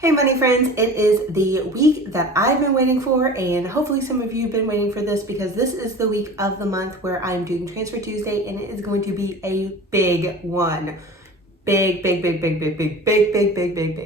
Hey money friends, it is the week that I've been waiting for, and hopefully some of you have been waiting for this because this is the week of the month where I'm doing Transfer Tuesday, and it is going to be a big one. Big.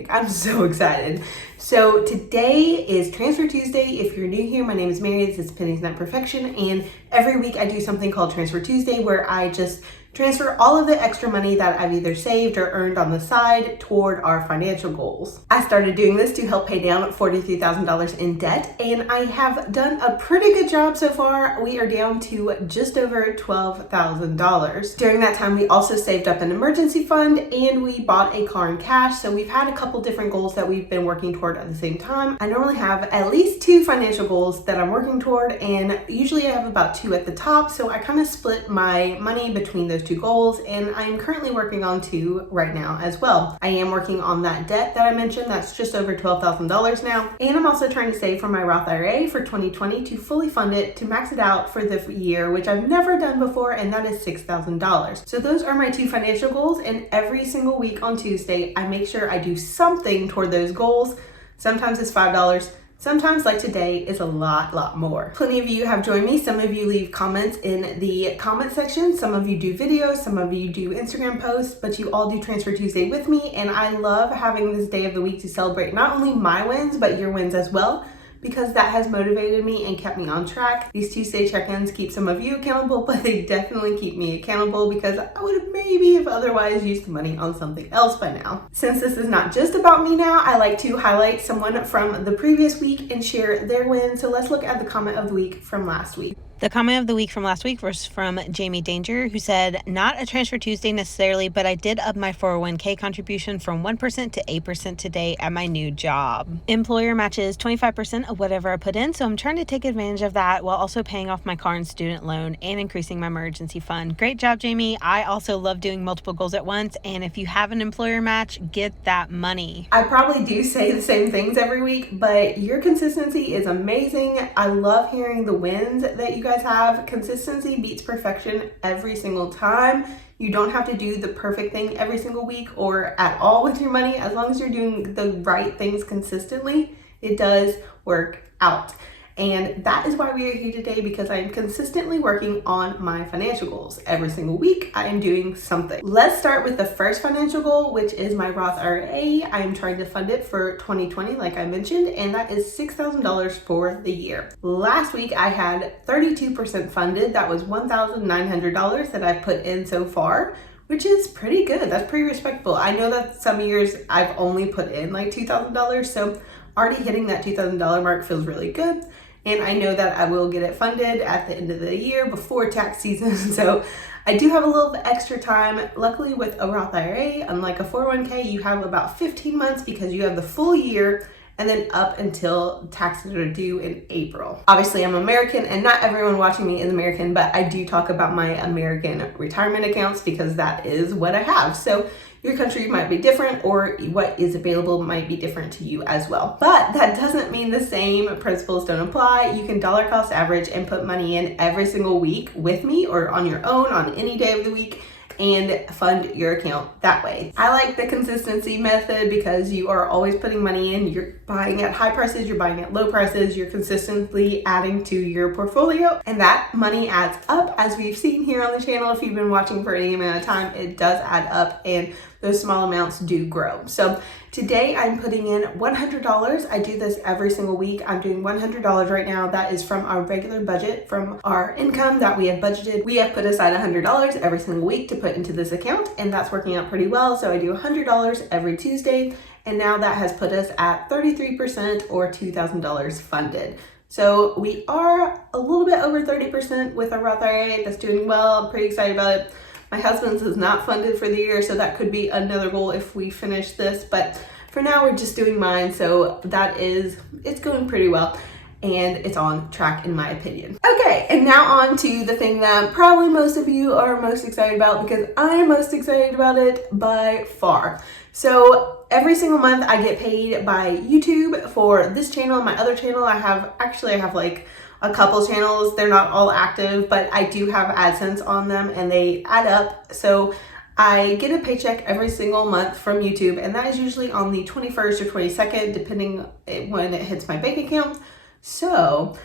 I'm so excited. So today is Transfer Tuesday. If you're new here, my name is Mary. This is Pennies Not Perfection, and every week I do something called Transfer Tuesday where I just transfer all of the extra money that I've either saved or earned on the side toward our financial goals. I started doing this to help pay down $43,000 in debt, and I have done a pretty good job so far. We are down to just over $12,000. During that time, we also saved up an emergency fund and we bought a car in cash. So we've had a couple different goals that we've been working toward at the same time. I normally have at least 2 financial goals that I'm working toward, and usually I have about 2 at the top. So I kind of split my money between those 2 goals, and I'm currently working on 2 right now as well. I am working on that debt that I mentioned. That's just over $12,000 now. And I'm also trying to save for my Roth IRA for 2020 to fully fund it, to max it out for the year, which I've never done before, and that is $6,000. So those are my 2 financial goals, and every single week on Tuesday, I make sure I do something toward those goals. Sometimes it's $5. Sometimes, like today, is a lot more. Plenty of you have joined me. Some of you leave comments in the comment section. Some of you do videos. Some of you do Instagram posts, but you all do Transfer Tuesday with me. And I love having this day of the week to celebrate not only my wins, but your wins as well, because that has motivated me and kept me on track. These Tuesday check-ins keep some of you accountable, but they definitely keep me accountable because I would have maybe have otherwise used the money on something else by now. Since this is not just about me now, I like to highlight someone from the previous week and share their win. So let's look at the comment of the week from last week. The comment of the week from last week was from Jamie Danger, who said, "Not a Transfer Tuesday necessarily, but I did up my 401k contribution from 1% to 8% today at my new job. Employer matches 25% of whatever I put in, so I'm trying to take advantage of that while also paying off my car and student loan and increasing my emergency fund." Great job, Jamie. I also love doing multiple goals at once, and if you have an employer match, get that money. I probably do say the same things every week, but your consistency is amazing. I love hearing the wins that you guys have. Consistency beats perfection every single time. You don't have to do the perfect thing every single week or at all with your money. As long as you're doing the right things consistently, it does work out. And that is why we are here today, because I am consistently working on my financial goals. Every single week, I am doing something. Let's start with the first financial goal, which is my Roth IRA. I am trying to fund it for 2020, like I mentioned, and that is $6,000 for the year. Last week, I had 32% funded. That was $1,900 that I've put in so far, which is pretty good. That's pretty respectable. I know that some years I've only put in like $2,000, so already hitting that $2,000 mark feels really good. And I know that I will get it funded at the end of the year before tax season. So I do have a little bit extra time. Luckily with a Roth IRA, unlike a 401k, you have about 15 months because you have the full year and then up until taxes are due in April. Obviously, I'm American and not everyone watching me is American, but I do talk about my American retirement accounts because that is what I have. So your country might be different, or what is available might be different to you as well. But that doesn't mean the same principles don't apply. You can dollar cost average and put money in every single week with me or on your own on any day of the week and fund your account that way. I like the consistency method because you are always putting money in. You're buying at high prices, you're buying at low prices, you're consistently adding to your portfolio, and that money adds up. As we've seen here on the channel, if you've been watching for any amount of time, it does add up, and those small amounts do grow. So today I'm putting in $100. I do this every single week. I'm doing $100 right now. That is from our regular budget, from our income that we have budgeted. We have put aside $100 every single week to put into this account, and that's working out pretty well. So I do $100 every Tuesday, and now that has put us at 33% or $2,000 funded. So we are a little bit over 30% with our Roth IRA. That's doing well. I'm pretty excited about it. My husband's is not funded for the year, so that could be another goal if we finish this. But for now, we're just doing mine. So it's going pretty well, and it's on track in my opinion. Okay, and now on to the thing that probably most of you are most excited about, because I am most excited about it by far. So every single month I get paid by YouTube for this channel and my other channel. I have like a couple channels. They're not all active, but I do have AdSense on them and they add up. So I get a paycheck every single month from YouTube, and that is usually on the 21st or 22nd, depending when it hits my bank account. So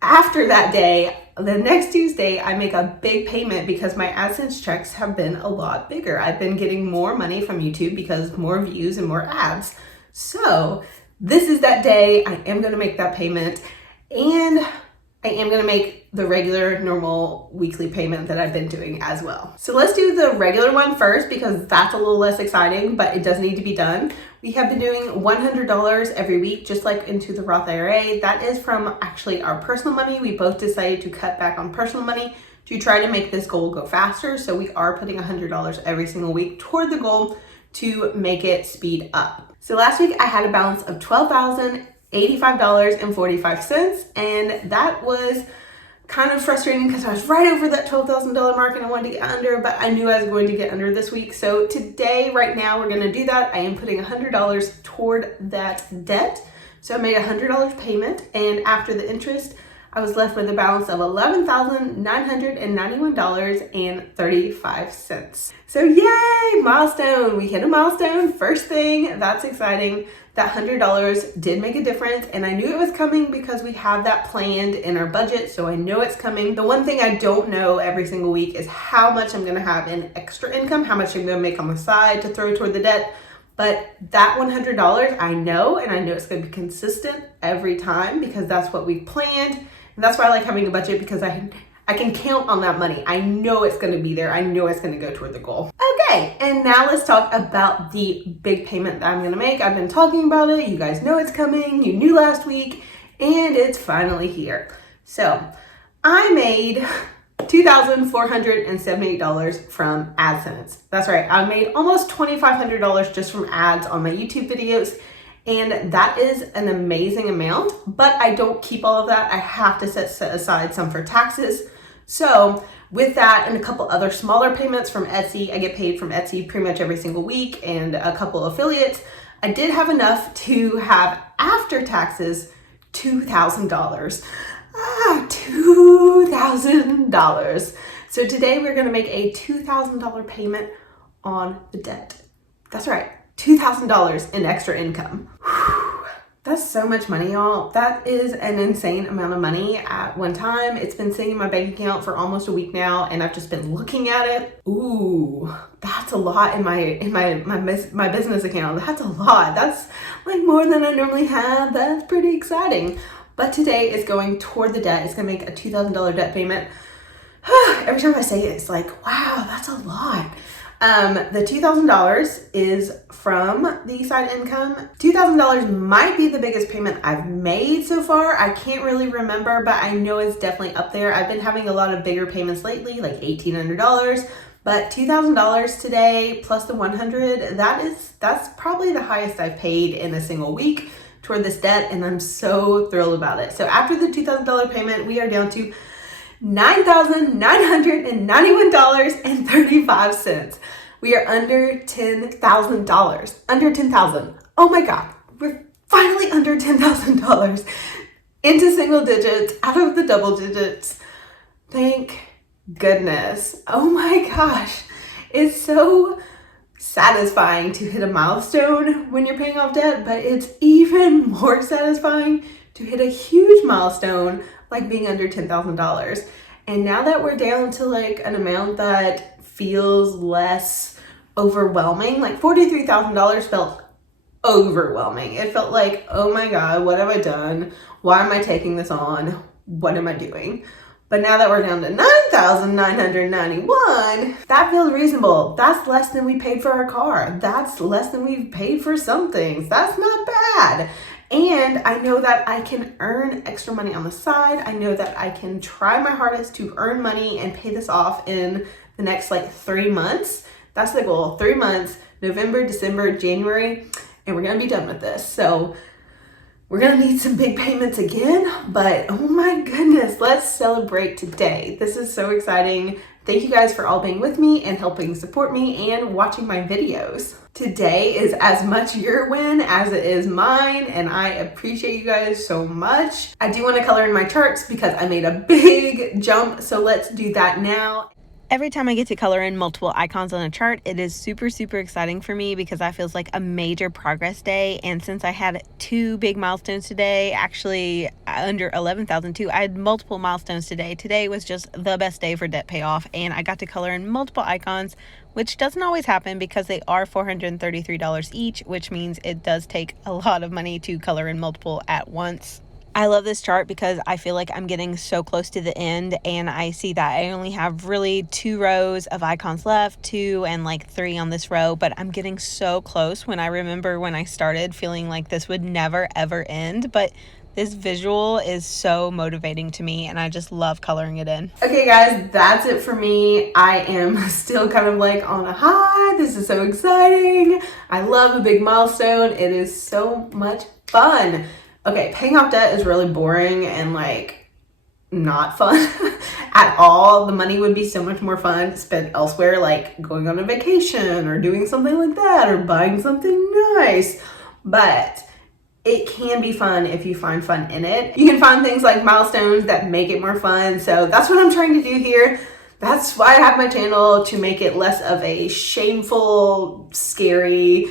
after that day, the next Tuesday, I make a big payment because my AdSense checks have been a lot bigger. I've been getting more money from YouTube because more views and more ads. So this is that day. I am going to make that payment, and I am going to make the regular normal weekly payment that I've been doing as well. So let's do the regular one first because that's a little less exciting, but it does need to be done. We have been doing $100 every week, just like into the Roth IRA. That is from actually our personal money. We both decided to cut back on personal money to try to make this goal go faster. So we are putting $100 every single week toward the goal to make it speed up. So last week I had a balance of $12,085.45, and that was kind of frustrating because I was right over that $12,000 mark and I wanted to get under, but I knew I was going to get under this week. So today, right now, we're going to do that. I am putting $100 toward that debt. So I made a $100 payment, and after the interest, I was left with a balance of $11,991.35. So yay, milestone. We hit a milestone. First thing, that's exciting. That $100 did make a difference, and I knew it was coming because we have that planned in our budget, so I know it's coming. The one thing I don't know every single week is how much I'm gonna have in extra income, how much I'm gonna make on the side to throw toward the debt. But that $100 I know, and I know it's gonna be consistent every time because that's what we've planned. And that's why I like having a budget, because I can count on that money. I know it's gonna be there. I know it's gonna go toward the goal. Okay, and now let's talk about the big payment that I'm gonna make. I've been talking about it. You guys know it's coming. You knew last week, and it's finally here. So I made $2,478 from AdSense. That's right, I made almost $2,500 just from ads on my YouTube videos. And that is an amazing amount, but I don't keep all of that. I have to set aside some for taxes. So with that and a couple other smaller payments from Etsy, I get paid from Etsy pretty much every single week, and a couple affiliates, I did have enough to have after taxes $2,000. $2,000. So today we're gonna make a $2,000 payment on the debt. That's right, $2,000 in extra income. Whew. That's so much money, y'all. That is an insane amount of money at one time. It's been sitting in my bank account for almost a week now, and I've just been looking at it. Ooh, that's a lot in my business account. That's a lot. That's like more than I normally have. That's pretty exciting. But today is going toward the debt. It's gonna make a $2,000 debt payment. Every time I say it, it's like, wow, that's a lot. The $2,000 is from the side income. $2,000 might be the biggest payment I've made so far. I can't really remember, but I know it's definitely up there. I've been having a lot of bigger payments lately, like $1,800, but $2,000 today plus the $100, that's probably the highest I've paid in a single week toward this debt, and I'm so thrilled about it. So after the $2,000 payment, we are down to $9,991.35. We are under $10,000. Under $10,000. Oh my God, we're finally under $10,000. Into single digits, out of the double digits. Thank goodness. Oh my gosh, it's so satisfying to hit a milestone when you're paying off debt, but it's even more satisfying to hit a huge milestone like being under $10,000. And now that we're down to like an amount that feels less overwhelming, like $43,000 felt overwhelming. It felt like, oh my God, what have I done? Why am I taking this on? What am I doing? But now that we're down to $9,991, that feels reasonable. That's less than we paid for our car. That's less than we've paid for some things. That's not bad. And I know that I can earn extra money on the side. I know that I can try my hardest to earn money and pay this off in the next like 3 months. That's the goal, 3 months, November, December, January, and we're gonna be done with this. So we're gonna need some big payments again, but oh my goodness, let's celebrate today. This is so exciting. Thank you guys for all being with me and helping support me and watching my videos. Today is as much your win as it is mine, and I appreciate you guys so much. I do want to color in my charts because I made a big jump, so let's do that now. Every time I get to color in multiple icons on a chart, it is super, super exciting for me because that feels like a major progress day. And since I had 2 big milestones today, actually under 11,000 too, I had multiple milestones today. Today was just the best day for debt payoff, and I got to color in multiple icons, which doesn't always happen because they are $433 each, which means it does take a lot of money to color in multiple at once. I love this chart because I feel like I'm getting so close to the end, and I see that I only have really 2 rows of icons left, 2 and like 3 on this row, but I'm getting so close. When I remember when I started feeling like this would never ever end, but this visual is so motivating to me, and I just love coloring it in. Okay guys, that's it for me. I am still kind of like on a high. This is so exciting. I love a big milestone. It is so much fun. Okay, paying off debt is really boring and like not fun at all. The money would be so much more fun spent elsewhere, like going on a vacation or doing something like that or buying something nice. But it can be fun if you find fun in it. You can find things like milestones that make it more fun. So that's what I'm trying to do here. That's why I have my channel, to make it less of a shameful, scary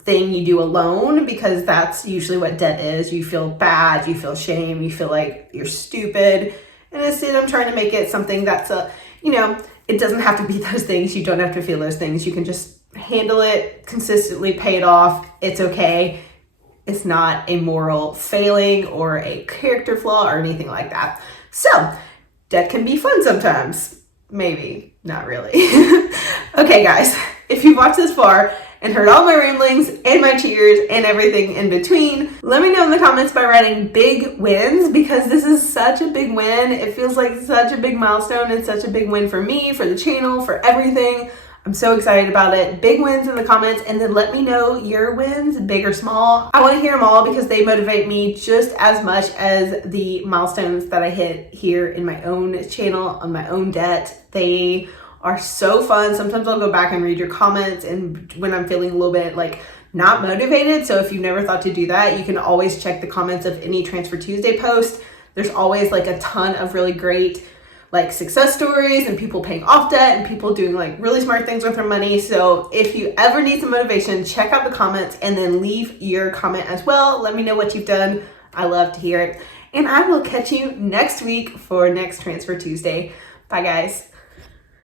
thing you do alone, because that's usually what debt is. You feel bad, you feel shame, you feel like you're stupid. And instead I'm trying to make it something that's it doesn't have to be those things. You don't have to feel those things. You can just handle it consistently, pay it off. It's okay. It's not a moral failing or a character flaw or anything like that. So debt can be fun sometimes. Maybe, not really. Okay guys, if you've watched this far and heard all my ramblings and my cheers and everything in between, let me know in the comments by writing big wins, because this is such a big win. It feels like such a big milestone and such a big win for me, for the channel, for everything. I'm so excited about it. Big wins in the comments, and then let me know your wins, big or small. I want to hear them all because they motivate me just as much as the milestones that I hit here in my own channel on my own debt. They are so fun. Sometimes I'll go back and read your comments, and when I'm feeling a little bit like not motivated. So if you've never thought to do that, you can always check the comments of any Transfer Tuesday post. There's always like a ton of really great like success stories and people paying off debt and people doing like really smart things with their money. So if you ever need some motivation, check out the comments and then leave your comment as well. Let me know what you've done. I love to hear it. And I will catch you next week for next Transfer Tuesday. Bye guys.